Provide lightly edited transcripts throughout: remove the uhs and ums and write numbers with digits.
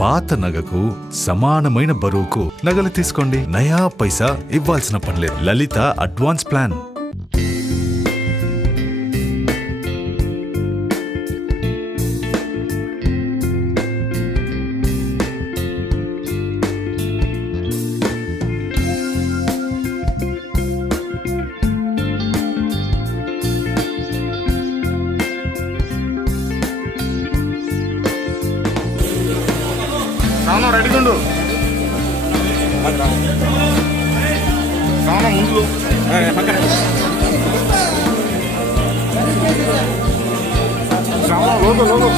పాత నగకు సమానమైన బరువుకు నగలు తీసుకోండి. నయా పైసా ఇవ్వాల్సిన పనిలేదు. లలిత అడ్వాన్స్ ప్లాన్. రెడీగా ఉండు. ముందు పక్కన లోగో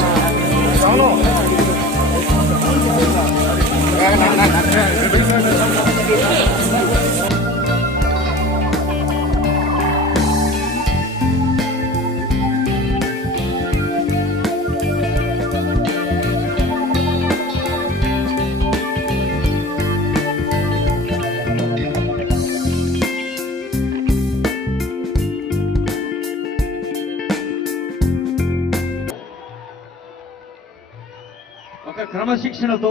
ఒక క్రమశిక్షణతో,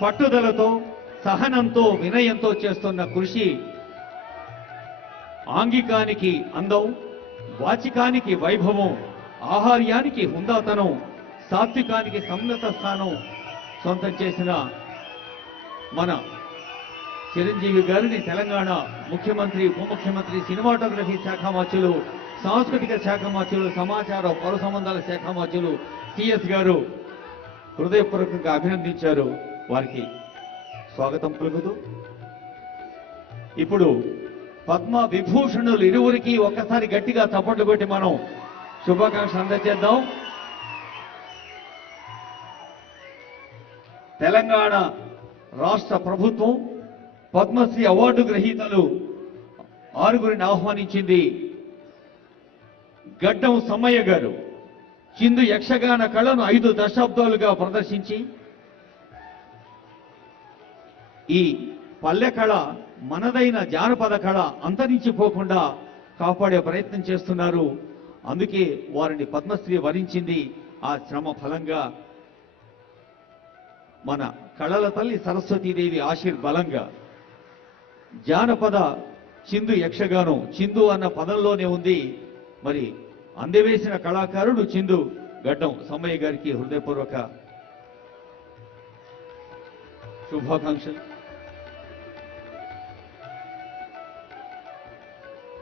పట్టుదలతో, సహనంతో, వినయంతో చేస్తున్న కృషి ఆంగికానికి అందం, వాచికానికి వైభవం, ఆహార్యానికి హుందాతనం, సాత్వికానికి సన్నత స్థానం సొంతం చేసిన మన చిరంజీవి గారిని తెలంగాణ ముఖ్యమంత్రి, ఉప ముఖ్యమంత్రి, సినిమాటోగ్రఫీ శాఖ మంత్రులు, సాంస్కృతిక శాఖ మంత్రులు, సమాచార పౌర సంబంధాల శాఖ మంత్రులు సిఎస్ గారు హృదయపూర్వకంగా అభినందించారు. వారికి స్వాగతం పలుకుతూ ఇప్పుడు పద్మ విభూషణులు ఇరువురికి ఒక్కసారి గట్టిగా చప్పట్లు కొట్టి మనం శుభాకాంక్షలు అందజేద్దాం. తెలంగాణ రాష్ట్ర ప్రభుత్వం పద్మశ్రీ అవార్డు గ్రహీతలు 6గురిని ఆహ్వానించింది. గడ్డం సమ్మయ్య గారు చిందు యక్షగాన కళను 5 దశాబ్దాలుగా ప్రదర్శించి ఈ పల్లె కళ, మనదైన జానపద కళ అంతరించిపోకుండా కాపాడే ప్రయత్నం చేస్తున్నారు. అందుకే వారిని పద్మశ్రీ వరించింది. ఆ శ్రమ ఫలంగా మన కళల తల్లి సరస్వతీదేవి ఆశీర్బలంగా జానపద చిందు యక్షగానం, చిందు అన్న పదంలోనే ఉంది. మరి అందవేసిన కళాకారుడు చిందు గడ్డం సమ్మయ్య గారికి హృదయపూర్వక శుభాకాంక్షలు.